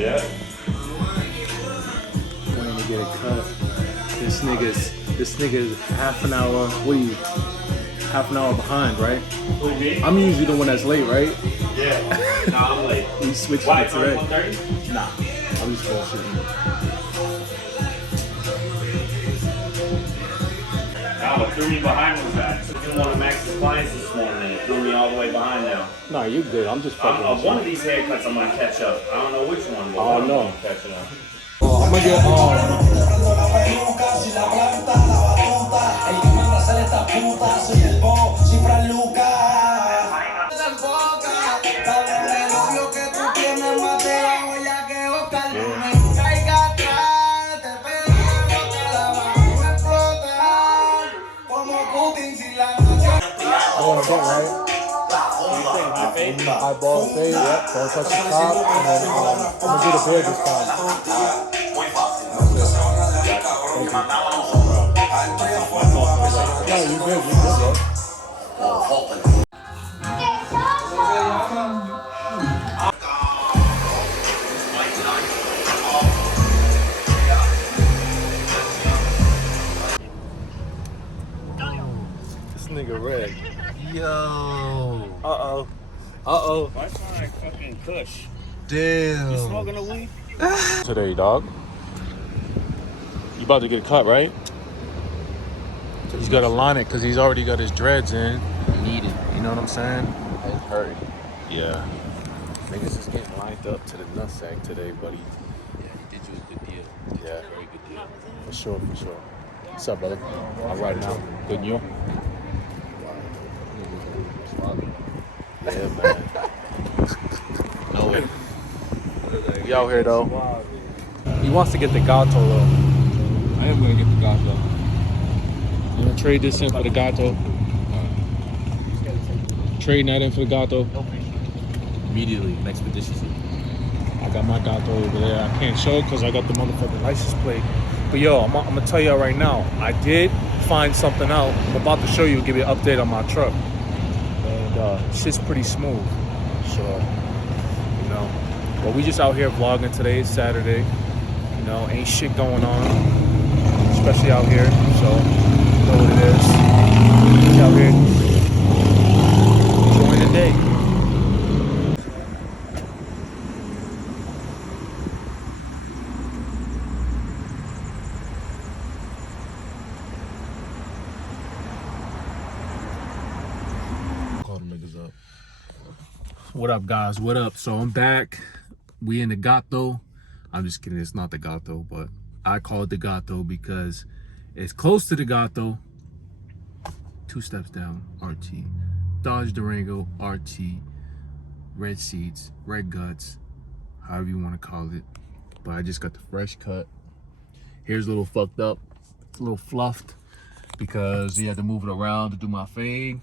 Yeah. Waiting to get a cut. This nigga's half an hour. What are you? Half an hour behind, right? Who, me? I'm usually the one that's late, right? Yeah. Nah, I'm late. We switched Why, it today. 1:30? Nah, I'm just bullshitting. Nah, what threw me behind was that. You didn't want to max his clients this morning and it threw me all the way behind now. Nah, you good. I'm just fucking with One you. of these haircuts I'm going to catch up. I don't know which one, but Oh, one of them no. I'm catching up. I'm gonna get right? Eyeball fade, yep. Don't touch the top, and then I'm gonna do the beard this time. No, you good, bro. This nigga red. Yo. Uh-oh. Why smell like fucking Kush? Damn. You smoking a weed? Today, dog. You about to get a cut, right? He's got to line it because he's already got his dreads in. Need it. You know what I'm saying? It's hurting. Yeah. Niggas is getting lined up to the nutsack today, buddy. Yeah, he did you a good deal. Yeah. Very good deal. For sure. What's up, brother? All right now. Good and you? Yeah, man. No way. We out here, though. He wants to get the gato, though. I am gonna get the gato. You gonna trade this in for the gato? Trading that in for the gato? Immediately, expeditiously. I got my gato over there. I can't show it because I got the motherfucking license plate. But yo, I'm gonna tell y'all right now, I did find something out. I'm about to show you, give you an update on my truck. And shit's pretty smooth. So, you know. But we just out here vlogging today. It's Saturday. You know, ain't shit going on. Especially out here. So, you know what it is. We out here enjoying the day. What up, guys? What up? So I'm back. We in the gato. I'm just kidding. It's not the gato, but I call it the gato because it's close to the gato. 2 steps down, RT. Dodge Durango, RT. Red seats, red guts, however you want to call it. But I just got the fresh cut. Hair's a little fucked up, a little fluffed because he had to move it around to do my fade.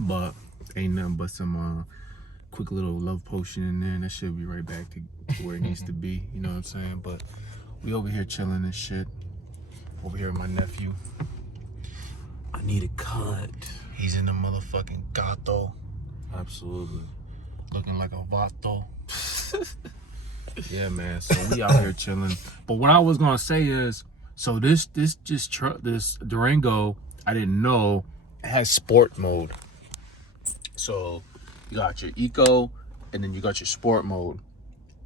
But ain't nothing but some quick little love potion in there, and that should be right back to where it needs to be. You know what I'm saying? But we over here chilling and shit. Over here with my nephew. I need a cut. He's in the motherfucking gato, Absolutely. looking like a vato. Yeah, man. So we out here chilling. But what I was gonna say is, so this Durango, I didn't know it has sport mode. So you got your eco, and then you got your sport mode.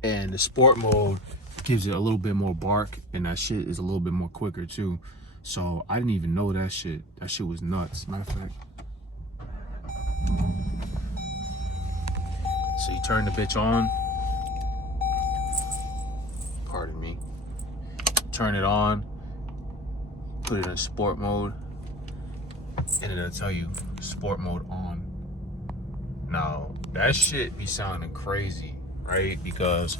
And the sport mode gives it a little bit more bark, and that shit is a little bit more quicker too. So I didn't even know that shit. That shit was nuts. Matter of fact. So you turn the bitch on. Pardon me. Turn it on. Put it in sport mode. And it'll tell you sport mode on. Now, that shit be sounding crazy, right? Because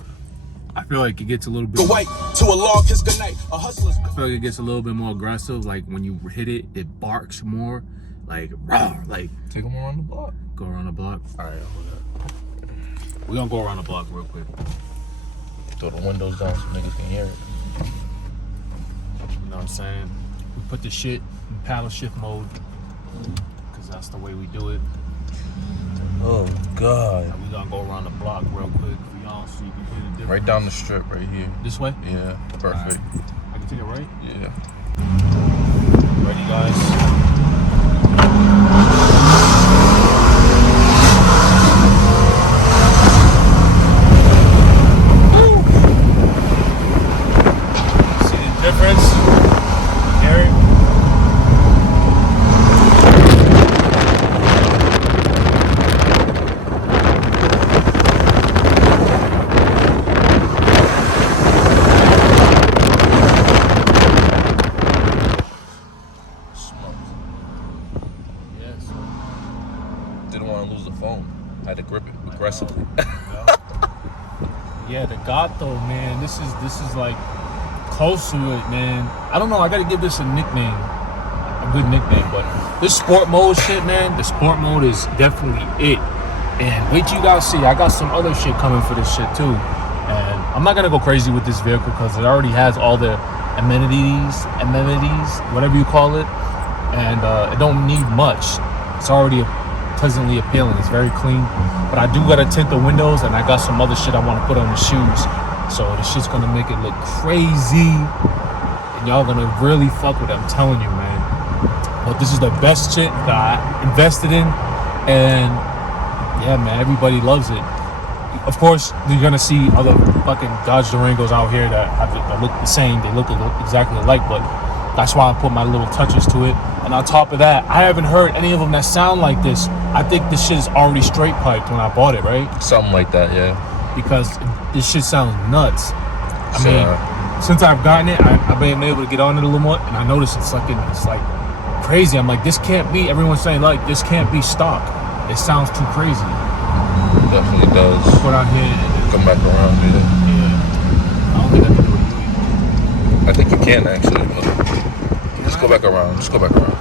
I feel like it gets a little bit. White to a log, kiss goodnight. A hustler's. I feel like it gets a little bit more aggressive. Like when you hit it, it barks more. Like, rah, like. Take them around the block. Go around the block. All right, hold up. We're gonna go around the block real quick. Throw the windows down so niggas can hear it. You know what I'm saying? We put the shit in paddle shift mode because that's the way we do it. Oh God. We gonna go around the block real quick for y'all so you can hear the difference. Right down the strip, right here. This way? Yeah, perfect. I can take it right? Yeah. Ready, guys? See the difference? Gary? Didn't want to lose the phone. Had to grip it aggressively. Yeah, the Gato, man. This is like close to it, man. I don't know. I gotta give this a nickname, a good nickname. But this sport mode shit, man. The sport mode is definitely it. And wait till you guys see. I got some other shit coming for this shit too. And I'm not gonna go crazy with this vehicle because it already has all the amenities, whatever you call it, and it don't need much. It's already pleasantly appealing. It's very clean, but I do gotta tint the windows, and I got some other shit I want to put on the shoes. So the shit's gonna make it look crazy, and y'all gonna really fuck with it. I'm telling you, man. But this is the best shit that I invested in, and yeah, man, everybody loves it. Of course, you're gonna see other fucking Dodge Durangos out here that look the same. They look exactly alike, but that's why I put my little touches to it. And on top of that, I haven't heard any of them that sound like this. I think this shit is already straight piped when I bought it, right? Something like that, yeah. Because this shit sounds nuts. I mean, since I've gotten it, I've been able to get on it a little more, and I noticed it's like crazy. I'm like, this can't be. Everyone's saying like this can't be stock. It sounds too crazy. Definitely does. Put out here and Come back around, yeah. I don't think I can do it. I think you can actually. Just go back around. Just go back around.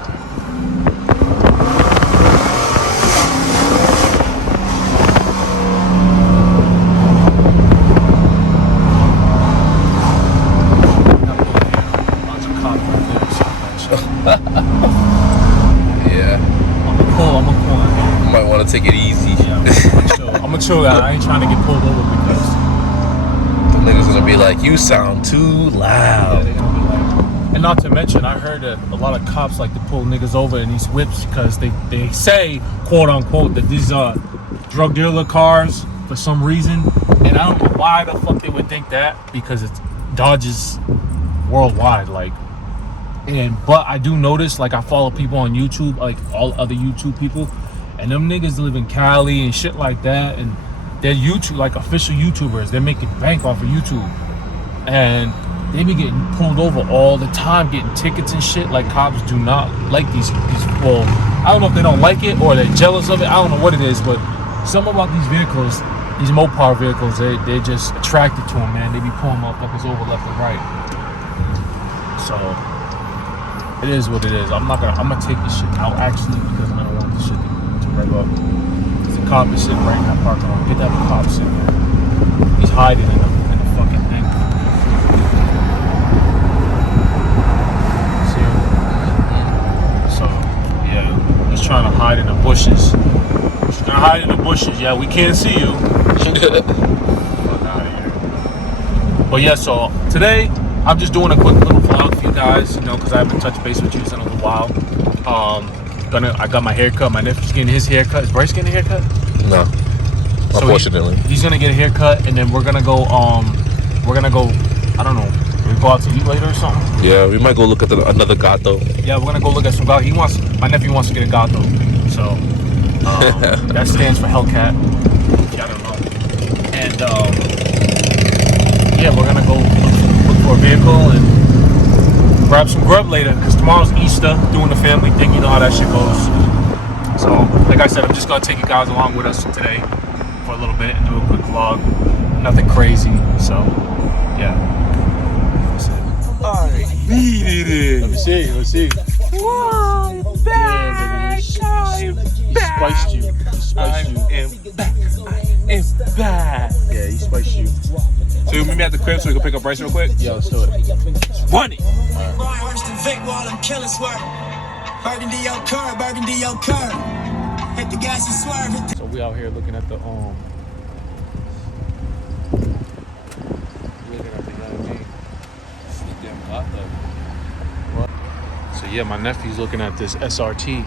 Yeah. I'm gonna pull in here. You might want to take it easy. Yeah, I'm gonna chill out. I ain't trying to get pulled over because the niggas gonna be like, you sound too loud. they're gonna be like. And not to mention, I heard that a lot of cops like to pull niggas over in these whips because they say, quote unquote, that these are drug dealer cars for some reason. And I don't know why the fuck they would think that, because it's Dodges worldwide, like. But I do notice, like, I follow people on YouTube, like all other YouTube people, and them niggas live in Cali and shit like that, and they're YouTube, like official YouTubers. They're making bank off of YouTube, and they be getting pulled over all the time, getting tickets and shit. Like, cops do not like these. Well, I don't know if they don't like it or they're jealous of it. I don't know what it is, but something about these vehicles, these Mopar vehicles, they're just attracted to them, man. They be pulling motherfuckers over left and right. So it is what it is. I'm gonna take this shit out actually because I don't want this shit to rev up. There's a cop is sitting right in that parking lot. Get that cop sitting there. He's hiding in the fucking thing. See him? So yeah, he's trying to hide in the bushes. He's gonna hide in the bushes. Yeah, we can't see you. Fuck out of here. But yeah, so today I'm just doing a quick little vlog for you guys, you know, because I haven't touched base with you in a little while. I got my haircut. My nephew's getting his haircut. Is Bryce getting a haircut? No, so unfortunately. He's gonna get a haircut, and then we're gonna go. I don't know. We go out to eat later or something. Yeah, we might go look at another gato. Yeah, we're gonna go look at some gato. My nephew wants to get a gato, so that stands for Hellcat. I don't know. And yeah, we're gonna go look for a vehicle and grab some grub later, because tomorrow's Easter, doing the family thing. You know how that shit goes. So, like I said, I'm just gonna take you guys along with us today for a little bit and do a quick vlog. Nothing crazy. So, yeah. I needed it. Let me see. Whoa, back. He spiced you. I am back. Yeah, he spiced you. So you meet me at the crib so we can pick up Bryce real quick? Yeah, let's do it. Run it! Hit the gas and swerve. So we out here looking at the So yeah, my nephew's looking at this SRT.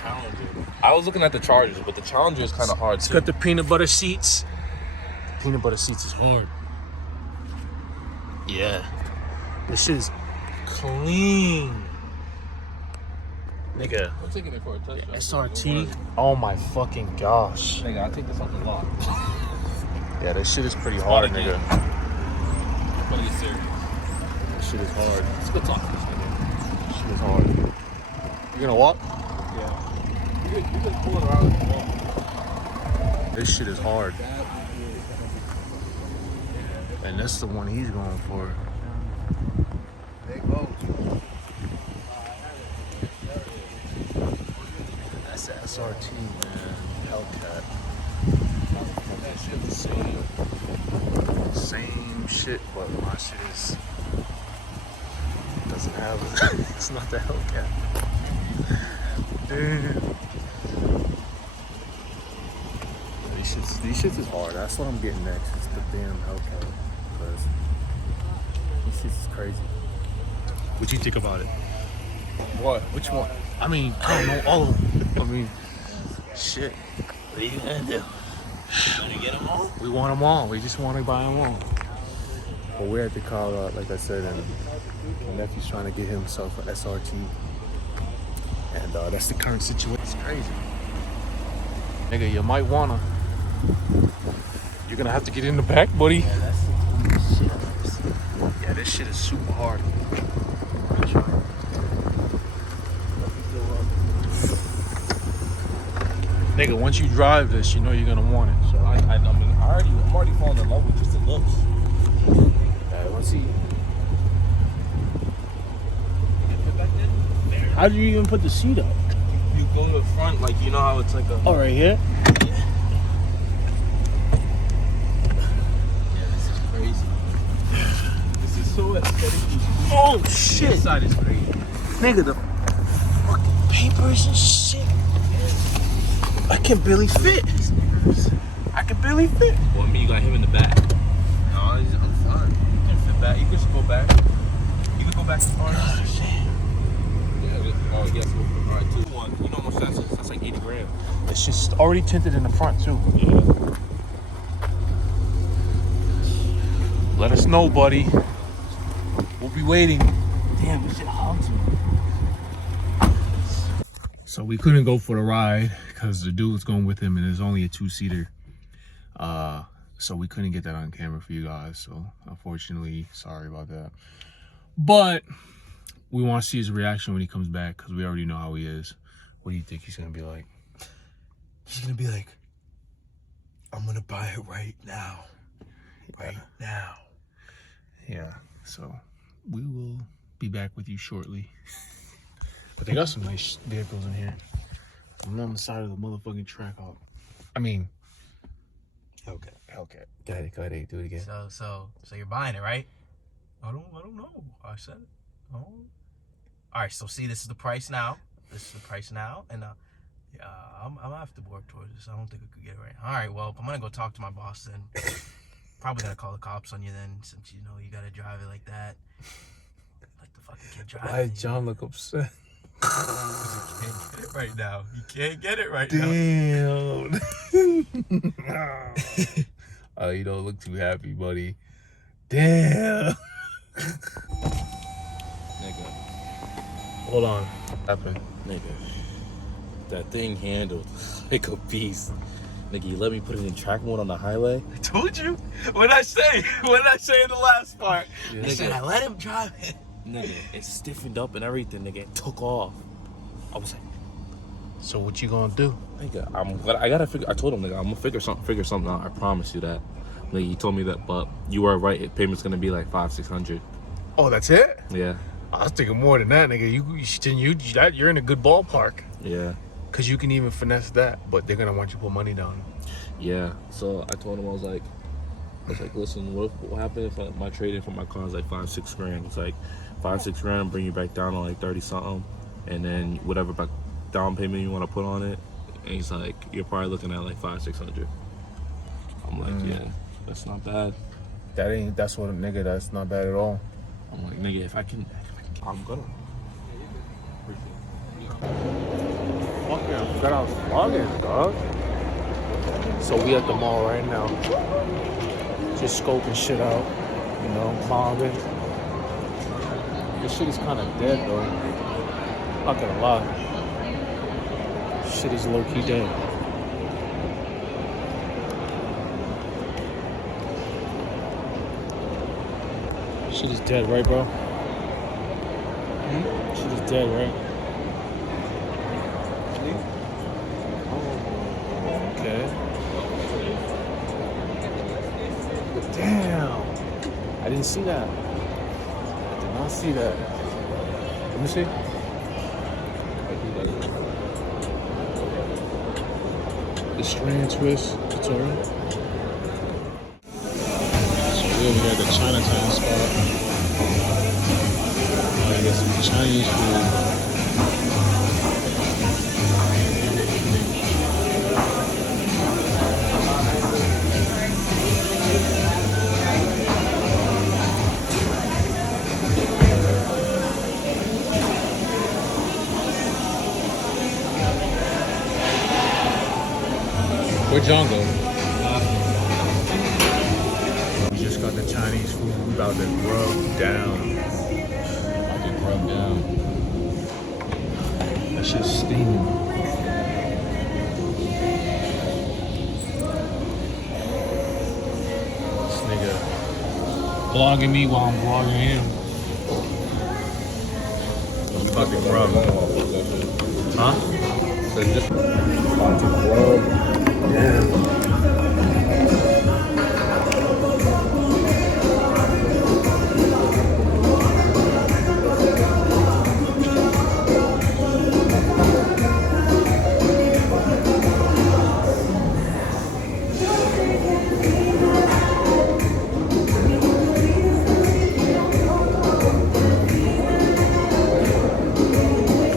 Challenger. I was looking at the Chargers, but the Challenger is kind of hard It's too. got the peanut butter seats. The peanut butter seats is hard. Yeah. This shit is clean. Nigga. I'm taking it for a test drive. SRT. Oh my fucking gosh. Nigga, I'll take this off the lot. Yeah, this shit is pretty hard, nigga. But get serious. This shit is hard. Let's go talk to this nigga. This shit is hard. You gonna walk? Yeah. You can pull it around if you want. This shit is hard. And that's the one he's going for. That's the SRT, man. Hellcat. That shit the same. Same shit, but my shit is doesn't have it's not the Hellcat. Damn. These shits is hard. That's what I'm getting next. It's the damn Hellcat. Because these shits is crazy. What you think about it? What? Which one? I mean, I don't know all of them. I mean, shit. What are you gonna do? You gonna get them all? We want them all. We just want to buy them all. But we're at the car lot, like I said, and my nephew's trying to get himself an SRT. And that's the current situation. It's crazy. Nigga, you might wanna. You're gonna have to get in the back, buddy. Yeah, that's the shit I've ever seen. Yeah, this shit is super hard. Nigga, once you drive this, you know you're gonna want it. So I'm already falling in love with just the looks. let's see. How do you even put the seat up? You go to the front, like you know how it's like a. Oh, right here. So aesthetic. Oh shit! This side is crazy. Nigga, the fucking papers and shit. I can barely fit. I can barely fit. Well, I mean, you got him in the back. No, I'm fine. You can fit back. You can just go back. You can go back as far as. Oh shit. Yeah. Oh, yes. All right, 2-1. You know how much that's like 80 grand. It's just already tinted in the front too. Yeah. Let us know, buddy. We'll be waiting. Damn, this shit haunts me. So we couldn't go for the ride because the dude was going with him and it's only a 2-seater. So we couldn't get that on camera for you guys. So unfortunately, sorry about that. But we want to see his reaction when he comes back because we already know how he is. What do you think he's going to be like? He's gonna be like, I'm gonna buy it right now. Right now. Yeah, so we will be back with you shortly. But they got some nice vehicles in here. I'm on the side of the motherfucking track out. I mean, Okay. Hellcat. Go ahead, do it again. So you're buying it, right? I don't know. I said it. Oh. All right. So see, this is the price now. And I'm gonna have to work towards this. I don't think I could get it right. All right. Well, I'm gonna go talk to my boss then. Probably gonna call the cops on you then, since you know you gotta drive it like that. Like the fucking kid driving. Why did John look upset? Because you can't get it right now. You can't get it right Damn. Oh, you don't look too happy, buddy. Damn. Nigga. Hold on. What happened? Nigga. That thing handled like a beast. Nigga, you let me put it in track mode on the highway? I told you. What did I say? What did I say in the last part? Yeah. I said I let him drive it. Nigga, it stiffened up and everything, nigga. It took off. I was like, So what you gonna do? nigga, I gotta figure. I told him, nigga, I'm gonna figure something out. I promise you that. Nigga, he told me that, but you were right. Payment's gonna be like $500-600. Oh, that's it? Yeah, I was thinking more than that, nigga. You're in a good ballpark. yeah, Cause you can even finesse that, but they're gonna want you to put money down. yeah. So I told him, I was like, listen, what happened if my trade-in for my car is like $5-6 grand? It's like $5-6 grand, bring you back down to like 30 something, and then whatever down payment you want to put on it, And he's like, you're probably looking at like 500-600. I'm like, yeah, that's not bad. That's what a nigga, that's not bad at all. I'm like, nigga, if I can, I'm gonna. Fuck yeah, I forgot I was vlogging, dog. So we at the mall right now. Just scoping shit out, you know, mobbing. This shit is kind of dead though. Not gonna lie. Shit is low-key dead. Shit is dead, right, bro? Shit is dead, right? Oh, okay. Damn. I didn't see that. I did not see that. Let me see. The strand twist tutorial. So we over here at the Chinatown spot. I get some Chinese food. Where'd John go? We just got the Chinese food. We about to grub down. That shit's steaming. This nigga vlogging me while I'm vlogging him. We about to grub. Huh? So just about to grub. Yeah.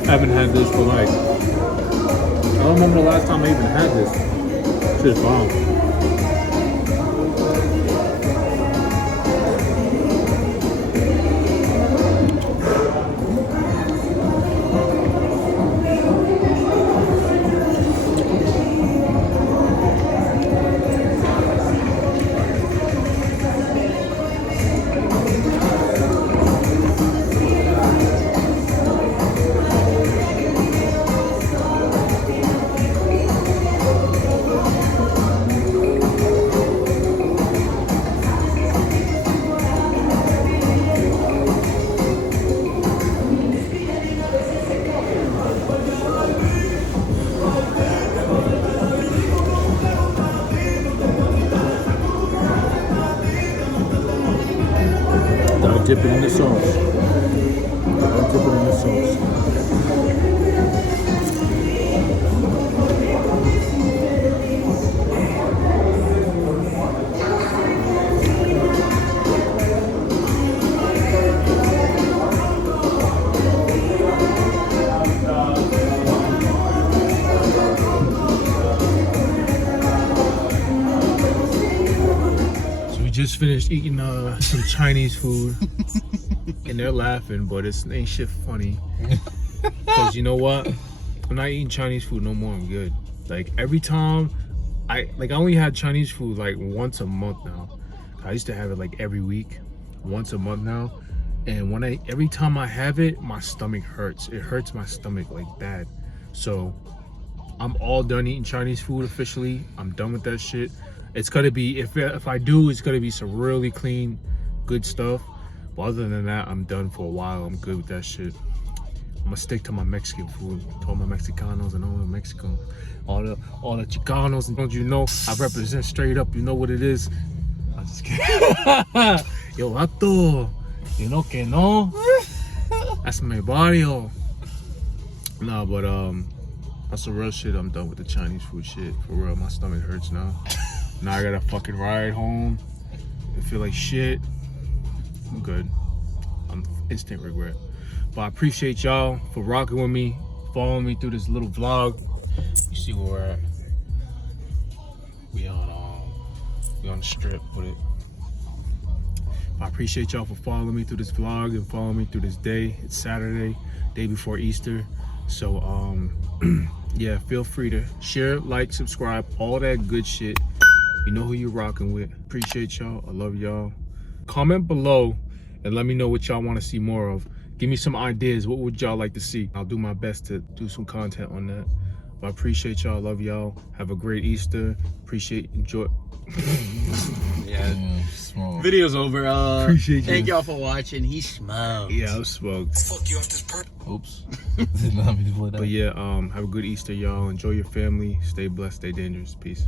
I haven't had this for like, I don't remember the last time I even had this. Shit's bomb. Gotta dip it in the sauce. Gotta dip it in the sauce. Just finished eating some Chinese food and they're laughing, but it ain't shit funny. Cause you know what? I'm not eating Chinese food no more. I'm good. Like every time I only had Chinese food like once a month now. I used to have it like every week, once a month now. And every time I have it, my stomach hurts. It hurts my stomach like bad. So I'm all done eating Chinese food officially. I'm done with that shit. It's gotta be, if I do, it's gotta be some really clean, good stuff. But other than that, I'm done for a while. I'm good with that shit. I'm gonna stick to my Mexican food. To all my Mexicanos and all the Mexico, all the Chicanos, and don't you know, I represent straight up. You know what it is. I'm just kidding. Yo, vato, you know que no. That's my barrio. Nah, but that's the real shit. I'm done with the Chinese food shit. For real, my stomach hurts now. Now I gotta fucking ride home. I feel like shit. I'm good. I'm instant regret. But I appreciate y'all for rocking with me, following me through this little vlog. You see where we're at. We on the strip with it. I appreciate y'all for following me through this vlog and following me through this day. It's Saturday, day before Easter. So yeah, feel free to share, like, subscribe, all that good shit. You know who you're rocking with. Appreciate y'all. I love y'all. Comment below and let me know what y'all want to see more of. Give me some ideas. What would y'all like to see? I'll do my best to do some content on that. But I appreciate y'all. Love y'all. Have a great Easter. Enjoy. Yeah. Small. Video's over. Appreciate you. Thank y'all for watching. He smoked. Yeah, I'm smoked. Fuck you off this perk. Oops. Did not mean to play that. But yeah, have a good Easter, y'all. Enjoy your family. Stay blessed. Stay dangerous. Peace.